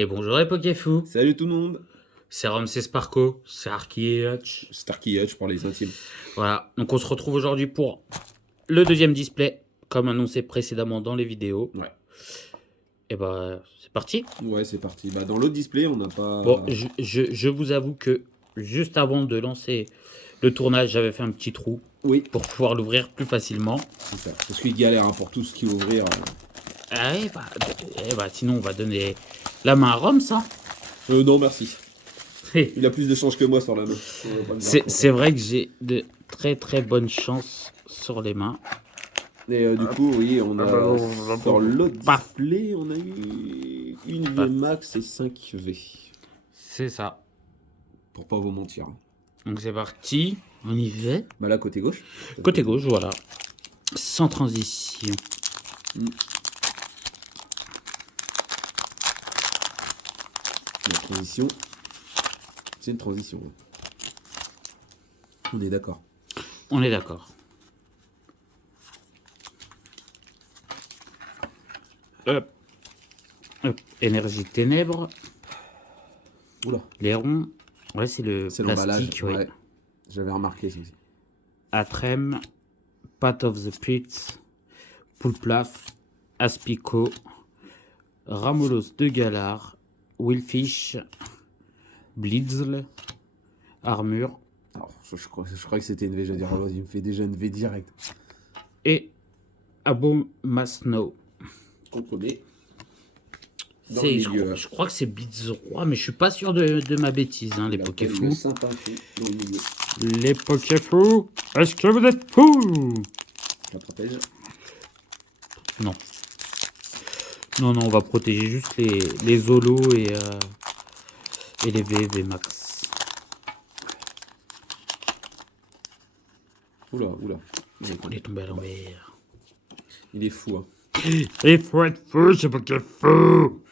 Et bonjour les Pokéfous, Salut tout le monde. c'est Ramsès Sparko, c'est Arky et Hutch. Starkey Hutch pour les intimes. Voilà, donc on se retrouve aujourd'hui pour le deuxième display, comme annoncé précédemment dans les vidéos. Ouais. Et bah c'est parti. Ouais, c'est parti. Bah, dans l'autre display, on n'a pas. Bon, je vous avoue que juste avant de lancer le tournage, j'avais fait un petit trou Oui, pour pouvoir l'ouvrir plus facilement. c'est ça. Parce qu'il galère hein, pour tout ce qu'il va ouvrir. Ah, sinon on va donner la main à Roms. Hein. Non, merci. Il a plus de chance que moi sur la main. C'est vrai que j'ai de très très bonnes chances sur les mains. Et du coup, oui, on a. Sur l'autre Paf. display, on a eu une V max et 5 V. C'est ça. Pour pas vous mentir. Donc c'est parti, on y va. Bah là, côté gauche. Côté gauche, voilà. Sans transition. La transition. C'est une transition. On est d'accord. On est d'accord. Hop. Hop. Énergie ténèbres. Oula. Les ronds. Ouais, c'est le plastique. l'emballage. Ouais. J'avais remarqué ça aussi. Atrem. Path of the Pit. Poulplaf. Aspico. Ramolos de Galar. Willfish. Blitzle. Armure. Alors, je crois que c'était une V. Je vais dire, oh, il me fait déjà une V direct. Et Abomasnow. Qu'on connaît. Je crois que c'est Blitzroi, mais je suis pas sûr de ma bêtise, hein, les Pokéfous. Les Pokéfous, est-ce que vous êtes fous? La protège. Non. Non, on va protéger juste les Zolos et les V Max. Oula. On est tombé à l'envers. Il est fou, hein. Il faut être fou, c'est Pokéfou.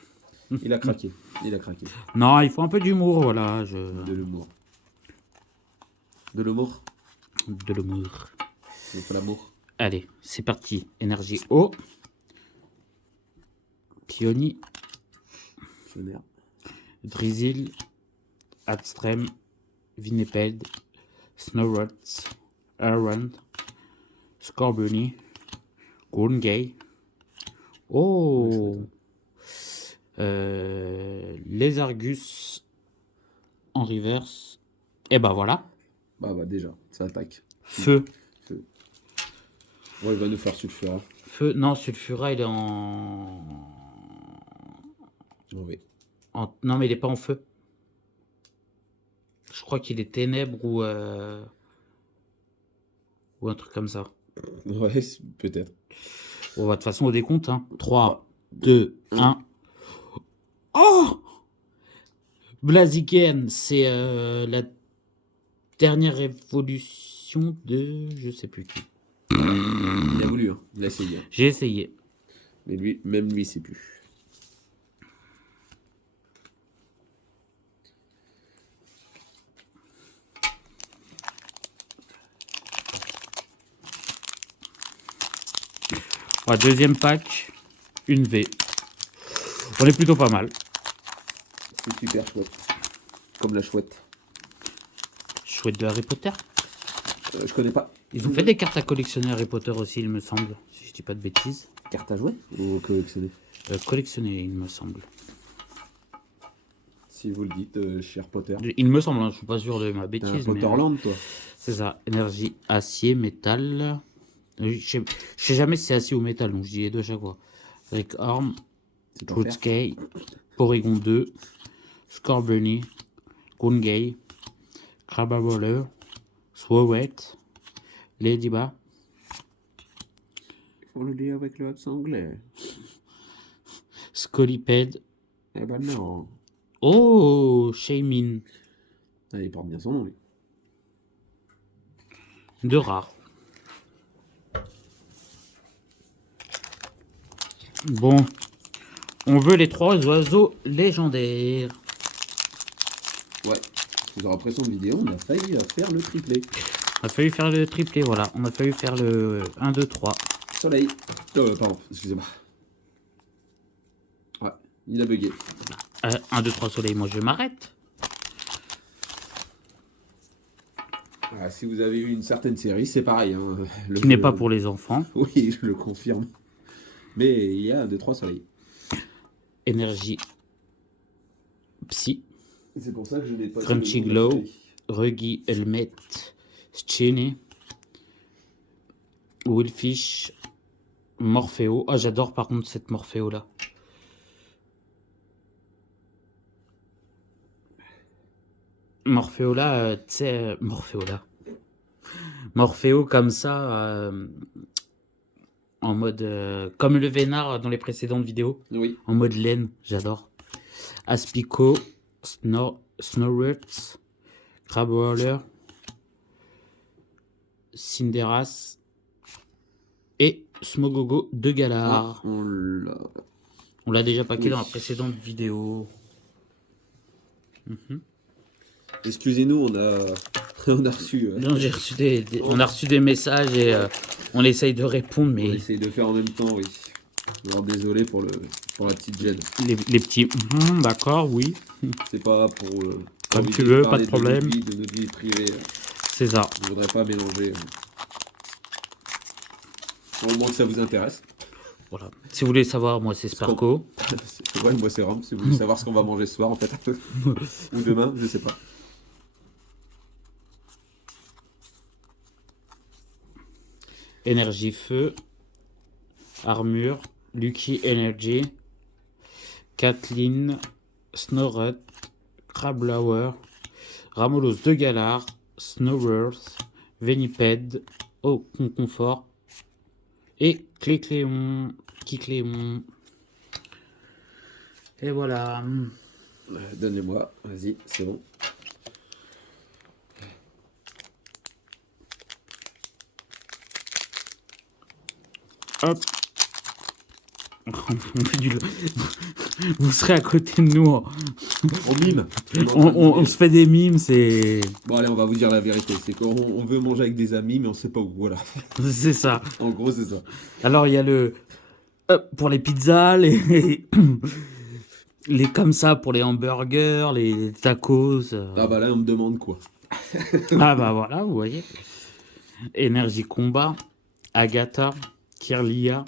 Il a craqué. Non, il faut un peu d'humour, voilà. De l'humour. De l'humour. De l'humour. Il faut l'amour. Allez, c'est parti. Énergie eau. Pioni. Pionnière. Drizzle. Adstrem. Vineped. Snowruts. Airrun. Scorbunny. Goongay. Oh, les Argus en reverse. Et bah voilà. Bah déjà, ça attaque. Feu. Ouais, il va nous faire Sulfura. Feu. Non, Sulfura, il est en... Mauvais. Non, mais il est pas en feu. Je crois qu'il est ténèbres ou un truc comme ça. Ouais, peut-être. Bon, bah, de toute façon, au décompte. Hein. 3, 2, 1. Oh, Blaziken, c'est la dernière évolution de... Je sais plus qui. Il a voulu, hein. Il a essayé. J'ai essayé. Mais lui, même lui, il sait plus. Ouais, deuxième pack, une V. On est plutôt pas mal. C'est super chouette. Comme la chouette. Chouette de Harry Potter. Je connais pas. Ils ont fait des cartes à collectionner Harry Potter aussi, il me semble. Si je dis pas de bêtises. Carte à jouer ou collectionner? Collectionner, il me semble. Si vous le dites, cher Potter. Il me semble, hein, je suis pas sûr de ma T'es un bêtise. Potterland, toi. C'est ça. Énergie, acier, métal. Je sais jamais si c'est acier ou métal, donc je dis les deux à chaque fois. Rick Arm, Trutsky, Porygon 2, Scorbunny, Goongay, Crababaller, Swowet, Ladyba. On le dit avec le accent anglais. Scolipede. Eh ben non. Oh, Shaymin. Ah, il porte bien son nom, lui. De rare. Bon. On veut les 3 oiseaux légendaires. Ouais. Vous aurez l'impression de vidéo, on a failli faire le triplé. On a failli faire le triplé, voilà. On a failli faire le 1, 2, 3. Soleil. Pardon, excusez-moi. Ouais, il a bugué. 1, 2, 3 soleil, moi je m'arrête. Ah, si vous avez vu une certaine série, c'est pareil. Hein. Qui n'est pas pour les enfants. Oui, je le confirme. Mais il y a 1, 2, 3 soleils. Énergie Psy. C'est pour ça que je n'ai pas Crunchy Glow. Ruggy Helmet. Scene. Willfish. Morpheo. Ah, j'adore par contre cette Morpheo là. Morpheo là, tu sais, Morpheo là. Morpheo comme ça, en mode. Comme le Vénard dans les précédentes vidéos. Oui. En mode laine, j'adore. Aspico. Snorrets. Crabwaller. Cinderace. Et Smogogo de Galar. Ah, On l'a déjà paqué Oui. dans la précédente vidéo. Excusez-nous, on a reçu. Non, j'ai reçu on a reçu des messages et on essaye de répondre, On mais essaye de faire en même temps, oui. Alors désolé pour la petite gêne. les petits. D'accord, oui, C'est pas pour. Comme envie tu de veux, parler pas de problème. De notre vie privée. c'est ça. Je voudrais pas mélanger. Pour le moment que ça vous intéresse. Voilà. Si vous voulez savoir, moi c'est Sparko. Ouais, moi c'est Ram. Si vous voulez savoir ce qu'on va manger ce soir, en fait. Ou demain, je sais pas. Énergie Feu. Armure. Lucky Energy. Kathleen. Snorret. Crablower. Ramolos de Galar. Snowworth. Veniped. Oh, Confort. Et Clécléon. Kikléon. Et voilà. Donnez-moi, vas-y, c'est bon. Hop. On fait du... Vous serez à côté de nous. On mime. On se fait des mimes, c'est... Bon allez, on va vous dire la vérité. C'est qu'on veut manger avec des amis, mais on sait pas où. Voilà. C'est ça. En gros, c'est ça. Alors, il y a le... pour les pizzas, les... les comme ça pour les hamburgers, les tacos. Ah bah là, on me demande quoi. Ah bah voilà, vous voyez. Énergie Combat, Agatha, Kirlia,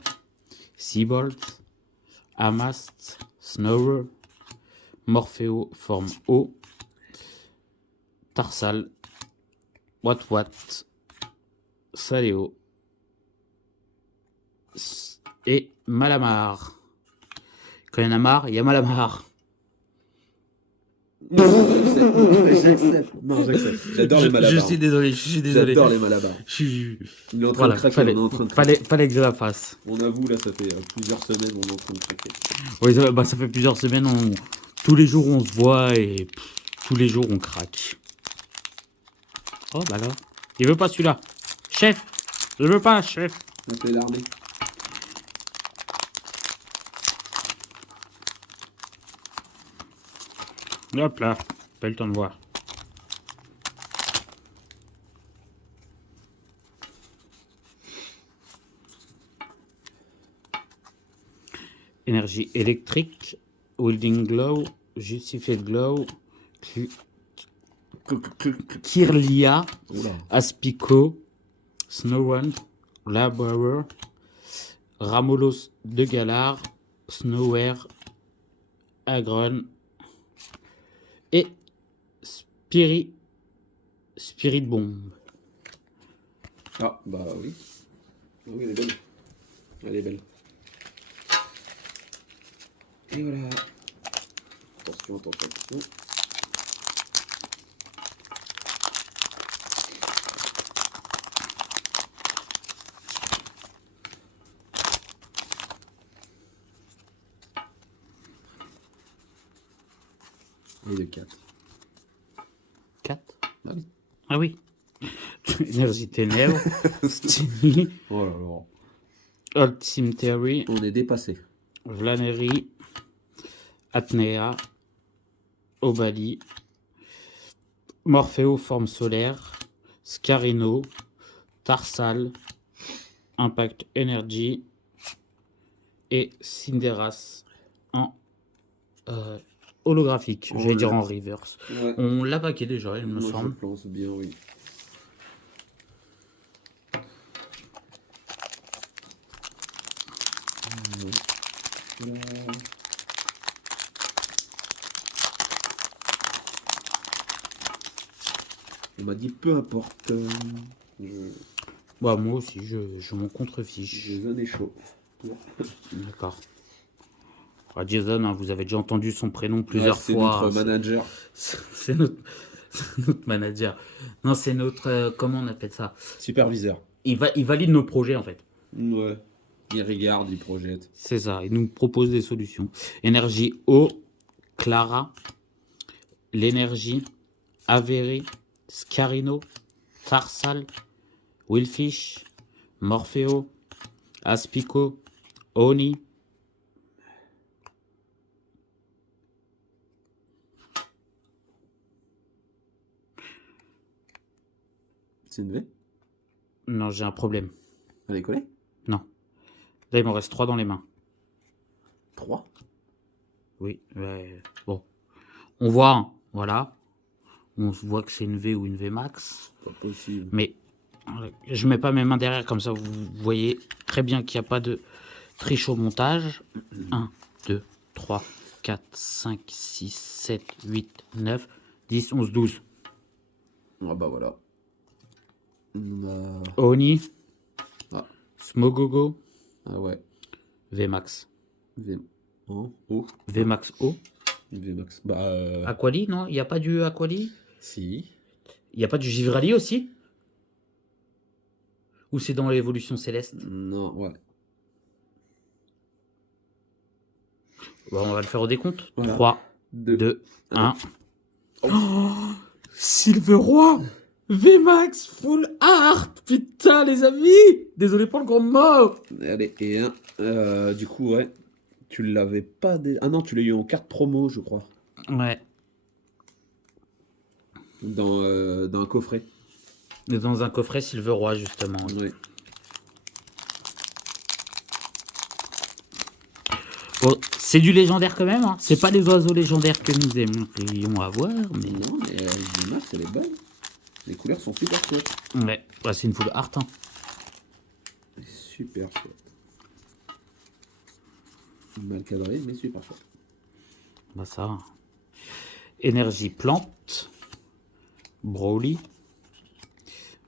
Seabolt, Amast, Snower, Morpheo forme O, Tarsal, Wat, Saléo et Malamar. Quand il y en a marre, il y a Malamar. J'accepte. Non, j'accepte. J'adore les malabars. Je suis désolé, J'adore les malabars. Il est en train de craquer, fallait, on est en train de craquer. fallait que je la fasse. On avoue, là, ça fait plusieurs semaines, on est en train de craquer. Oui, ça fait plusieurs semaines, tous les jours on se voit et tous les jours on craque. Oh bah là, il veut pas celui-là. Chef, je veux pas, chef. On fait l'armée. Hop là, pas le temps de voir. Énergie électrique, Wielding Glow, Justified Glow, Kirlia, Oula. Aspico, Snowrun, Laborer, Ramolos de Galar, Snower, Agron et Spirit Bomb. Ah, bah oui. Ah oui, elle est belle. Elle est belle. Et voilà. Attention, attention. Et de 4. 4. Ah oui. Ah oui. Énergie ténèbres. Stini. Oh là là. Old Cemetery. On est dépassé. Vlanery. Apnea. Obali. Morpheo forme solaire. Scarino. Tarsal. Impact Energy. Et Cinderace en holographique. Oh J'allais dire là. en reverse. Ouais. On l'a paqué déjà, il me Moi, semble. je pense bien, oui. Voilà. On m'a dit peu importe. Bah, moi aussi, je m'en contrefiche. Jason est chaud. D'accord. Ah, Jason, hein, vous avez déjà entendu son prénom plusieurs Ouais, c'est fois. notre Hein, manager. c'est notre manager. Non, c'est notre... comment on appelle ça? Superviseur. Il valide nos projets, en fait. Ouais. Il regarde, il projette. C'est ça, il nous propose des solutions. Énergie eau, Clara, l'énergie, Avéré, Scarino, Farsal, Willfish, Morpheo, Aspico, Oni. C'est une V? Non, j'ai un problème. Elle est collée? Non. Là, il m'en reste 3 dans les mains. 3? Oui, ouais. Bon. On voit, hein, voilà. On voit que c'est une V ou une V max. Pas possible. Mais je mets pas mes mains derrière, comme ça vous voyez très bien qu'il n'y a pas de triche au montage. 1, 2, 3, 4, 5, 6, 7, 8, 9, 10, 11, 12. Ah bah voilà. Oni, Ah. Smogogo, Ah ouais. Vmax. V. Oh. Oh. Vmax O. Vmax. Bah. Aquali, non? Il n'y a pas du Aquali? Si. Il n'y a pas du Givrali aussi? Ou c'est dans l'évolution céleste? Non, ouais. Bon, on va le faire au décompte. Voilà. 3, 2, 2, 1. Oh. Silveroi Vmax Full Art. Putain, les amis, désolé pour le gros mot. Allez, et un. Du coup, ouais. Tu l'avais pas. Ah non, tu l'as eu en carte promo, je crois. Ouais. Dans un coffret. Dans un coffret Silveroi, justement. Ouais. Bon, c'est du légendaire quand même. Hein. C'est pas les oiseaux légendaires que nous aimerions avoir. Mais... Non, mais Vmax, elle est bonne. Les couleurs sont super chouettes. Ouais, bah, c'est une full art. Hein. Super chouette. Mal cadré, mais super chouette. Bah ça. Énergie plante. Broly.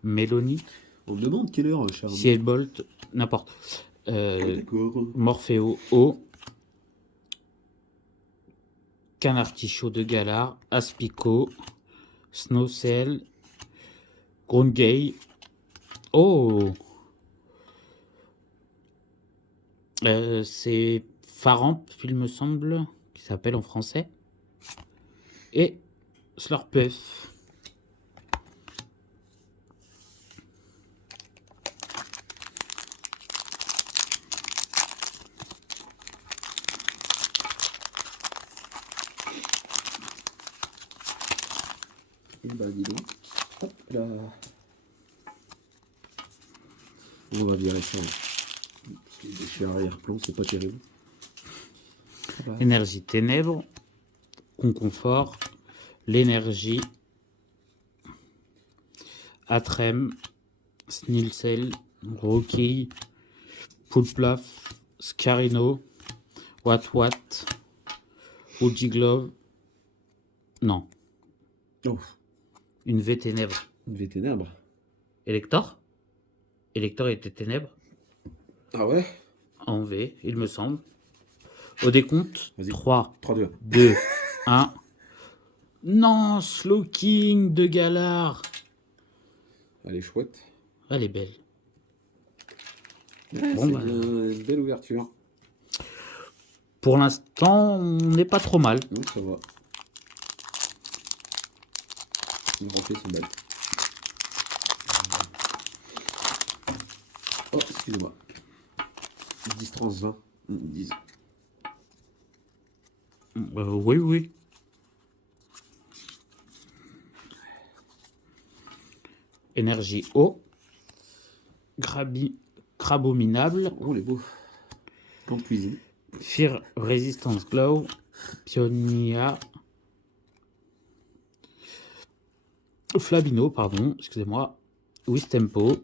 Mélanie. On me demande quelle heure, Charles. Cielbolt. N'importe. D'accord. Morpheo O. Canartichaud de Galar. Aspico. Snowcell. Grungay. Oh! C'est Faramp, il me semble, qui s'appelle en français. Et Slurpuff. Et bah dis donc. Hop là. On va virer ça. Parce que les déchets arrière-plan, c'est pas terrible. Voilà. Énergie ténèbres. Conconfort. L'énergie. Atrem. Snilcel. Rocky. Poulplaf. Scarino. Wat. Ojiglove. Non. Oh, Une V ténèbres. une V ténèbres. Elector. Elector était ténèbres. Ah ouais? En V, il me semble. Au décompte, Vas-y. 3, 3, 2, 2, 1. Non, Slowking de Galar. Elle est chouette. Elle est belle. Ouais, Bon, c'est bah. une belle ouverture. Pour l'instant, on n'est pas trop mal. Oui, ça va. Les roquets sont belles. Oh, excusez-moi. 10 trans 20. 10. Oui. Énergie eau. Crabominable. Oh, les beaux. Plan de cuisine. Fear Resistance Glow. Pionia. Flabino, pardon, excusez-moi. Wistempo.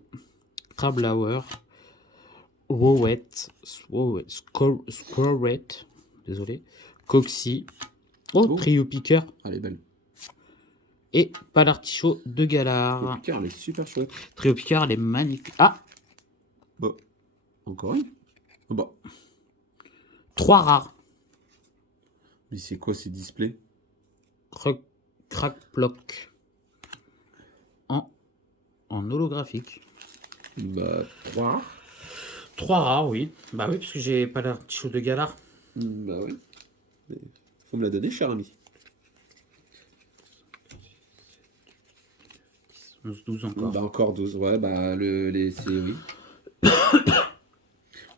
Krablauer. Rowett. Scorret. Désolé. Coxy. Oh, Trio Piqueur. Elle est belle. Et Palartichaut de Le Galard. Picard, elle est super chouette. Trio Piqueur, elle est magnifique. Ah, Bah, encore une. Oh bah, 3 rares. mais c'est quoi ces displays? Crack block. En holographique. Bah, 3. 3 rares, oui. Bah oui, parce que j'ai Palartichaut de Galard. Bah oui. Mais faut me la donner, cher ami. 11-12 encore. Bah, encore 12. Ouais, bah, c'est oui.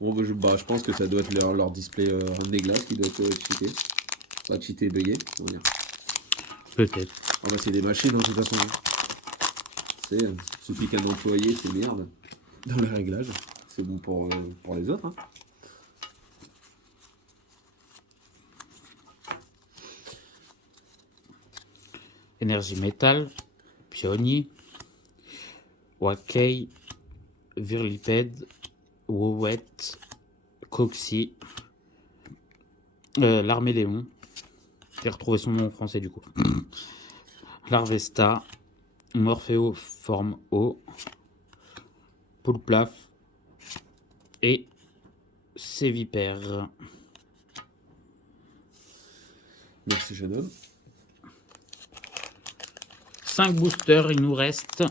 Bon, je pense que ça doit être leur display en glace qui doit être cheaté. Pas cheaté, bugué, on va dire. Peut-être. Ah bah, c'est des machines, de toute façon. C'est suffit qu'un employé s'emmerde dans les réglages. C'est bon pour les autres. Hein. Énergie métal. Pionnier. Wakei. Virlipède. Wowet. Coxy. L'armée Léon. J'ai retrouvé son nom en français du coup. Larvesta. Morpheo forme O. Poulplaf. Et Sévipère. Merci, jeune homme. 5 boosters, il nous reste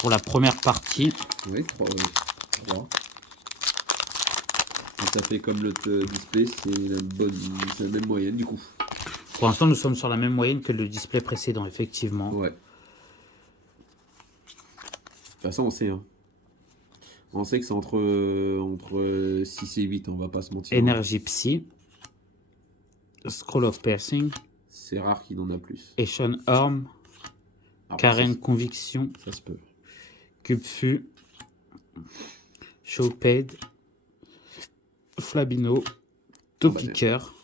pour la première partie. Oui, 3. Ça fait comme le display, c'est la même moyenne du coup. Pour l'instant, nous sommes sur la même moyenne que le display précédent, effectivement. Ouais. De toute façon, on sait. Hein. On sait que c'est entre 6 et 8, on va pas se mentir. Énergie Psy. Scroll of Piercing. C'est rare qu'il en a plus. Eshon Orm. Karen Conviction. Ça se peut. Cubfu. Showpad. Flabino. Topiqueur.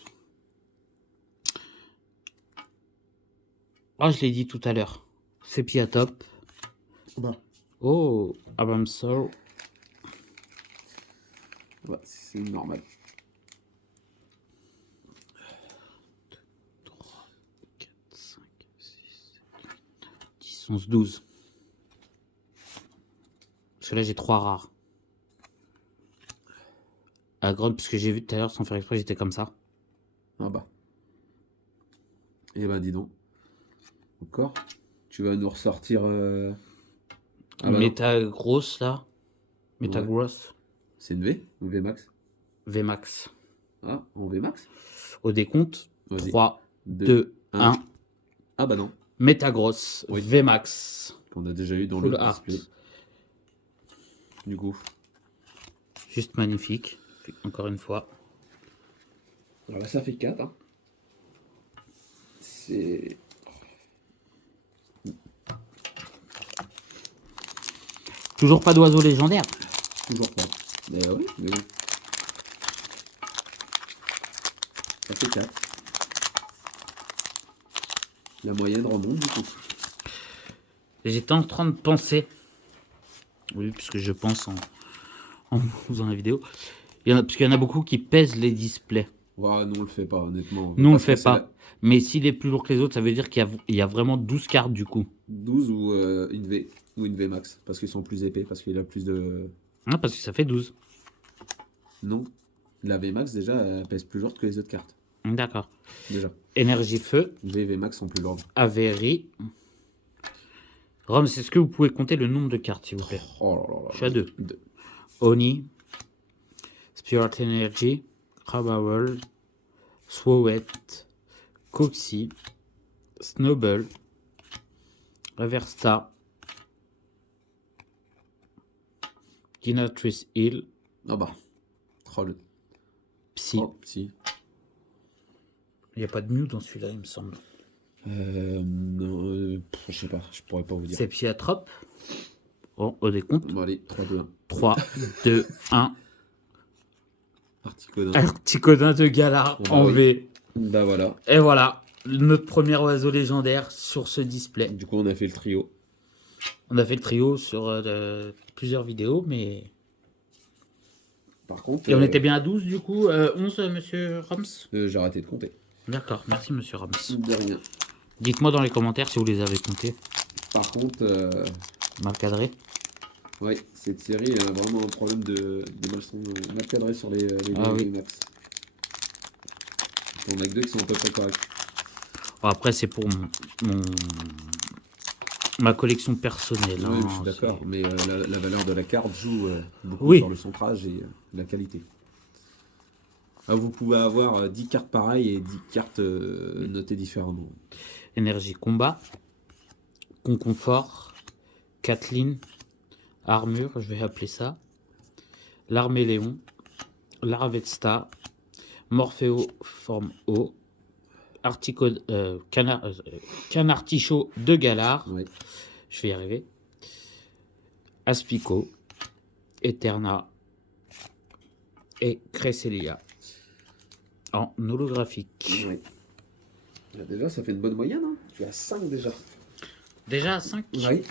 Oh, je l'ai dit tout à l'heure. Fépiatop. Bah. Oh, Abamsor. Ouais, c'est normal. 3, 4, 5, 6, 10, 11, 12. Parce que là, j'ai 3 rares. À grande, parce que j'ai vu tout à l'heure, sans faire exprès, j'étais comme ça. Ah bah. Eh ben, dis donc. Encore. Tu vas nous ressortir... Ah bah Méta grosse, là. Méta Ouais. grosse. c'est une V ou VMAX? VMAX. Ah, en VMAX? Au décompte, Vas-y. 3, 2, 2, 1. 1. Ah bah non. Méta grosse. Oui. VMAX. Qu'on a déjà eu dans Full le art. display. Du coup. Juste magnifique. Encore une fois. Alors là, ça fait 4. Hein. C'est... Toujours pas d'oiseau légendaire. Toujours pas. Mais oui, mais bon. Ça fait 4. La moyenne remonte du coup. J'étais en train de penser. Oui, puisque je pense en faisant la vidéo. Parce qu'il y en a beaucoup qui pèsent les displays. Ouais, non, on le fait pas, honnêtement. Nous, on le fait pas. Mais s'il est plus lourd que les autres, ça veut dire qu'il y a vraiment 12 cartes du coup. 12 ou une V. Ou une V max. Parce qu'ils sont plus épais, parce qu'il a plus de... Ah, parce que ça fait 12. Non. La V max, déjà, elle pèse plus lourde que les autres cartes. D'accord. Déjà. Énergie feu. V et V max sont plus lourdes. Avery. Rom, c'est ce que vous pouvez compter le nombre de cartes, s'il vous plaît. Oh là là là. Je suis à 2. 2. Oni. Spirit Energy. Crabawel. Swowet. Coxy. Snowball. Reversta. Dynatrice Hill. Ah bah. Troll. Psy. Oh, si. Il n'y a pas de Mew dans celui-là, il me semble. Non, je sais pas, je pourrais pas vous dire. C'est Psyatrope. Bon, au décompte. Bon, allez, 3, 2, 1. 3, 2, 1. Articodin. Articodin de Galar Bon, bah en oui. V. Bah voilà. Et voilà, notre premier oiseau légendaire sur ce display. Du coup, on a fait le trio. On a fait le trio sur plusieurs vidéos, mais... Par contre, Et on était bien à 12 du coup, 11 monsieur Rams. j'ai arrêté de compter. D'accord, merci monsieur Rams. De rien. Dites-moi dans les commentaires si vous les avez comptés. Par contre, Mal cadré. ouais, cette série a vraiment un problème de mal cadré sur les oui. max. On a que deux qui sont à peu près corrects. Bon, après, c'est pour ma collection personnelle. Oui, hein, je suis d'accord, mais la valeur de la carte joue beaucoup Oui. sur le centrage et la qualité. Ah, vous pouvez avoir 10 cartes pareilles et 10 cartes notées différemment. Énergie combat, confort, Kathleen, armure, je vais appeler ça, l'armée Léon, l'Arvesta, Morpheo forme O, Canartichaud de Galard, Ouais. je vais y arriver, Aspico, Eterna et Cresselia en holographique. Ouais. Là, déjà, ça fait une bonne moyenne. Hein. Tu as 5 déjà. Déjà à 5. Oui.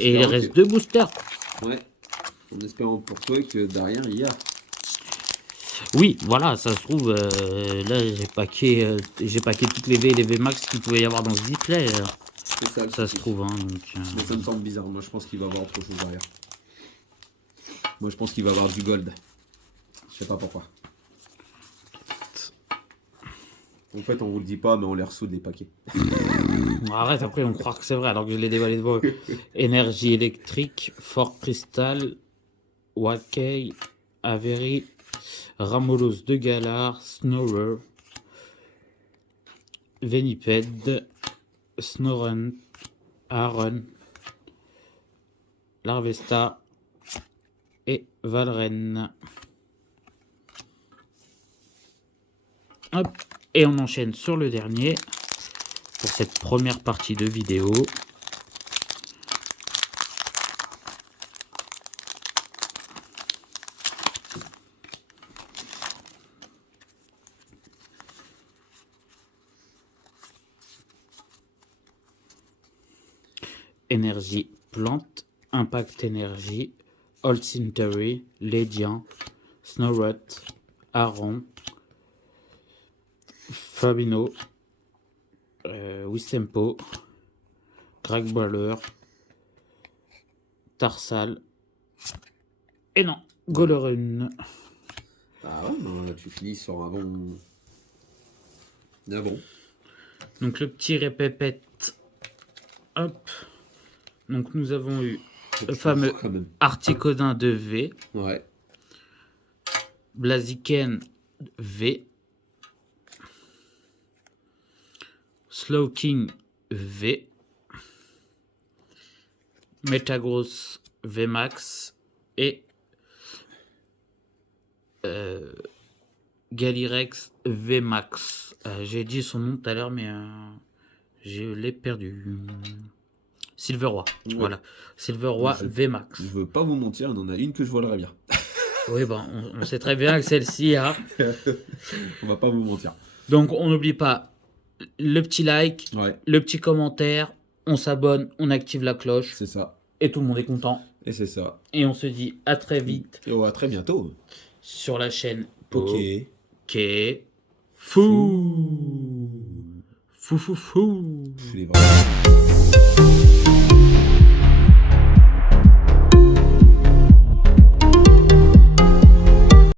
Et il reste 2 boosters. Ouais. En espérant pour toi que derrière il y a. Oui, voilà, ça se trouve, là j'ai paqué toutes les V et les V max qu'il pouvait y avoir dans ce display. C'est ça, Ça se trouve, hein, donc... Mais ça me semble bizarre. Moi, je pense qu'il va avoir autre chose derrière. Moi, je pense qu'il va avoir du gold. Je sais pas pourquoi. En fait, on vous le dit pas, mais on les reçoit des paquets. Arrête, après on croit que c'est vrai alors que je l'ai déballé devant eux. Énergie électrique, Fort Crystal, Wakei, Avery, Ramolos de Galard, Snorer, Veniped, Snoren, Aaron, Larvesta et Valren. Hop, et on enchaîne sur le dernier pour cette première partie de vidéo. Énergie plante, impact énergie, Old Century, Lédian, Snowrut, Aron, Fabino, Wistempo, Greg Baller, Tarsal, et non, Golorun. Ah ouais, non, là, tu finis sur un bon. Ah bon. Donc le petit répépète. Hop. Donc nous avons eu le fameux Articodin de V. Ouais. Blaziken V. Slowking V. Metagross VMAX et Galirex VMAX. J'ai dit son nom tout à l'heure, mais je l'ai perdu. Silverroi, ouais. Voilà. Silverroi VMAX. Je veux pas vous mentir, il y en a une que je volerais bien. Oui, bon, on sait très bien que celle-ci, hein. On va pas vous mentir. Donc, on n'oublie pas le petit like, ouais. Le petit commentaire, on s'abonne, on active la cloche. C'est ça. Et tout le monde est content. Et c'est ça. Et on se dit à très vite. Et à très bientôt. Sur la chaîne Poké. Fou. Fou. Les vrais.